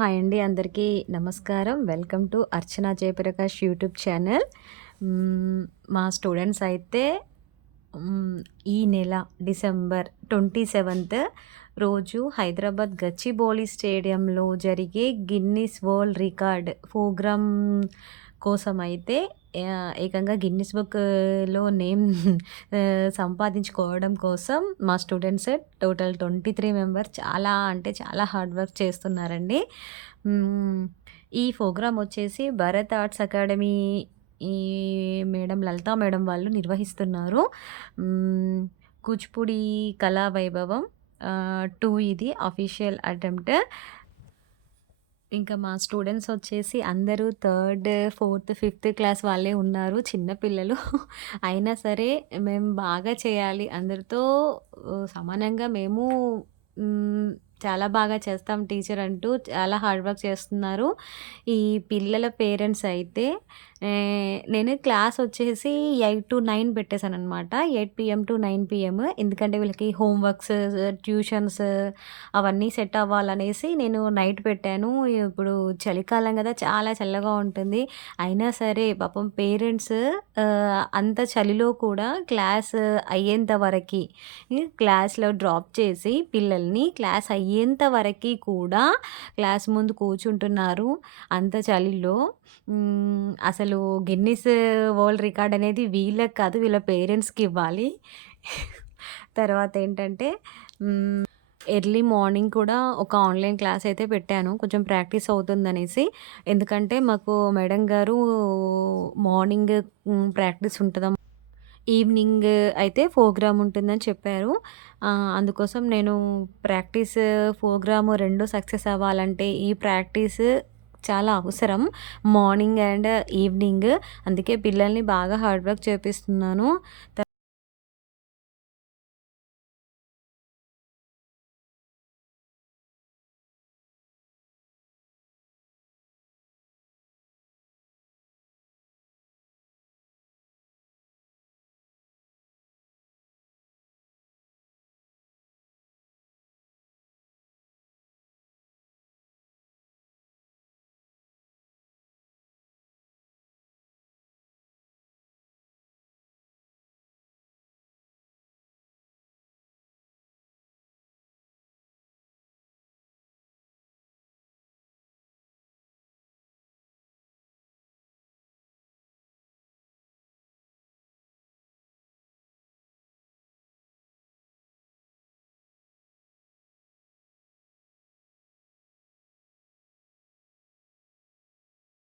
Hi అండి. అందరికీ నమస్కారం. Welcome to Archana Jayaprakash YouTube channel. హ్మ్. మా స్టూడెంట్స్ అయితే హ్మ్. ఈ నెల డిసెంబర్ 27థ్ రోజు హైదరాబాద్ గచ్చిబౌలి స్టేడియంలో జరిగే గిన్నిస్ వరల్డ్ రికార్డ్ ప్రోగ్రామ్ కోసమైతే ఏకంగా గిన్నిస్ బుక్‌లో నేమ్ సంపాదించుకోవడం కోసం మా స్టూడెంట్స్ టోటల్ 23 మెంబర్స్ చాలా అంటే చాలా హార్డ్ వర్క్ చేస్తున్నారండి. హ్మ్. ఈ ప్రోగ్రామ్ వచ్చేసి భరత్ ఆర్ట్స్ అకాడమీ ఈ లలితా మేడం వాళ్ళు నిర్వహిస్తున్నారు. హ్మ్. కూచిపూడి కళా వైభవం 2 ఇది అఫీషియల్ అటెంప్ట్. ఇంకా మా స్టూడెంట్స్ వచ్చేసి అందరూ థర్డ్, ఫోర్త్, ఫిఫ్త్ క్లాస్ వాళ్ళే ఉన్నారు. చిన్న పిల్లలు. అయినా సరే మేము బాగా చేయాలి. అందరితో సమానంగా మేము హ్మ్. చాలా బాగా చేస్తాం టీచర్ అంటూ చాలా హార్డ్ వర్క్ చేస్తున్నారు. ఈ పిల్లల పేరెంట్స్ అయితే నేను క్లాస్ వచ్చేసి 8-9 పెట్టేసాననమాట. 8 పీఎం టు 9 పీఎం. ఎందుకంటే వీళ్ళకి హోమ్ వర్క్స్, ట్యూషన్స్ అవన్నీ సెట్ అవ్వాలనేసి నేను నైట్ పెట్టాను. ఇప్పుడు చలికాలం గదా! చాలా చల్లగా ఉంటుంది. అయినా సరే పాపం పేరెంట్స్ అంత చలిలో కూడా క్లాస్ అయ్యేంత వరకి క్లాస్‌లో డ్రాప్ చేసి పిల్లల్ని క్లాస్ అయ్యేంత వరకి కూడా క్లాస్ ముందు కూర్చుంటున్నారు. అంత చలిలో. అసలు గిన్నిస్ వరల్డ్ రికార్డ్ అనేది వీళ్ళకి కాదు, వీళ్ళ పేరెంట్స్‌కి ఇవ్వాలి. తర్వాత ఏంటంటే హ్మ్. ఎర్లీ మార్నింగ్ కూడా ఒక ఆన్‌లైన్ క్లాస్ అయితే పెట్టాను. కొంచెం ప్రాక్టీస్ అవుతుందనేసి. ఎందుకంటే మాకు మేడం గారు మార్నింగ్ ప్రాక్టీస్ ఉంటదమ్మా. ఈవినింగ్ అయితే ప్రోగ్రామ్ ఉంటుందని చెప్పారు. అందుకోసం నేను ప్రాక్టీస్, ప్రోగ్రామ్ 2 సక్సెస్ అవ్వాలంటే ఈ ప్రాక్టీస్ చాలా అవసరం. Morning and evening. అందుకే పిల్లల్ని బాగా హార్డ్ వర్క్ చేపిస్తున్నాను.